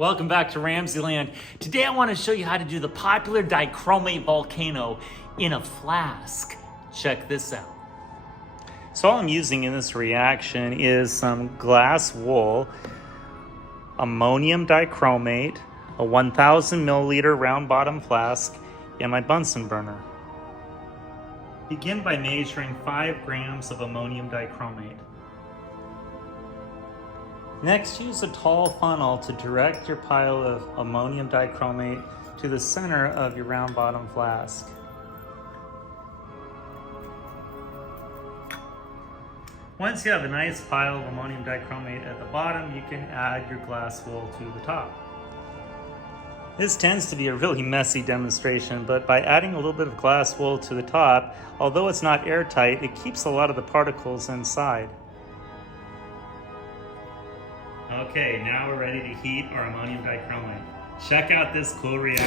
Welcome back to RamZland. Today I want to show you how to do the popular Dichromate Volcano in a flask. Check this out. So all I'm using in this reaction is some glass wool, ammonium dichromate, a 1000 milliliter round bottom flask, and my Bunsen burner. Begin by measuring 5 grams of ammonium dichromate. Next, use a tall funnel to direct your pile of ammonium dichromate to the center of your round bottom flask. Once you have a nice pile of ammonium dichromate at the bottom, you can add your glass wool to the top. This tends to be a really messy demonstration, but by adding a little bit of glass wool to the top, although it's not airtight, it keeps a lot of the particles inside. Okay, now we're ready to heat our ammonium dichromate. Check out this cool reaction.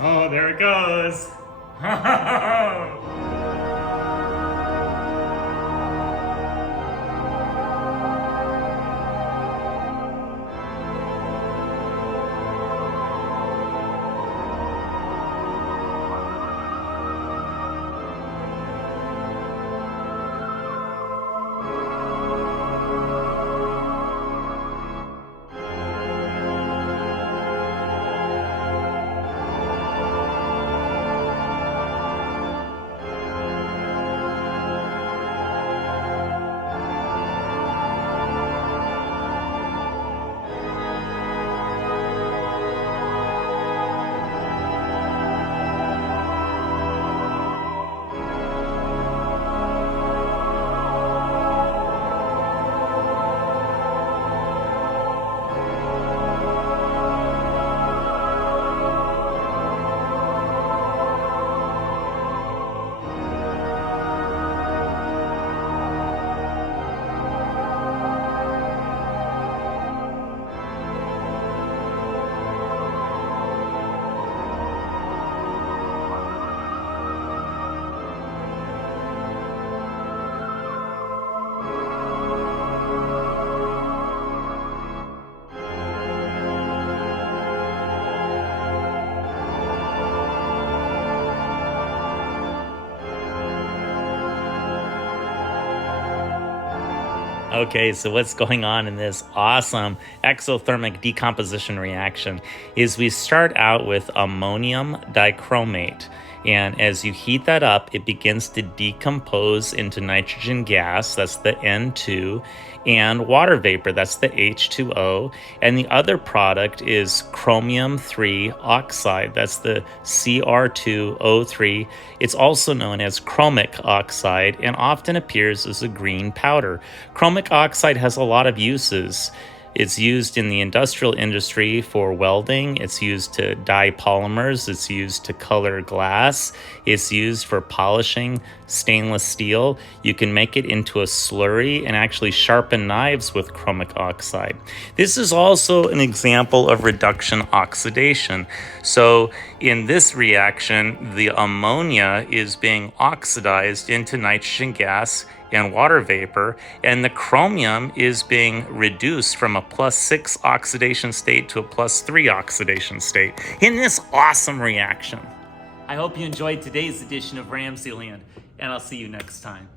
Oh, there it goes. Okay, so what's going on in this awesome exothermic decomposition reaction is we start out with ammonium dichromate. And as you heat that up, it begins to decompose into nitrogen gas, that's the N2, and water vapor, that's the H2O. And the other product is chromium-3 oxide, that's the Cr2O3. It's also known as chromic oxide and often appears as a green powder. Chromic oxide has a lot of uses. It's used in the industrial industry for welding. It's used to dye polymers. It's used to color glass. It's used for polishing stainless steel. You can make it into a slurry and actually sharpen knives with chromic oxide. This is also an example of reduction oxidation. So in this reaction, the ammonia is being oxidized into nitrogen gas and water vapor, and the chromium is being reduced from a +6 oxidation state to a +3 oxidation state in this awesome reaction. I hope you enjoyed today's edition of RamZland, and I'll see you next time.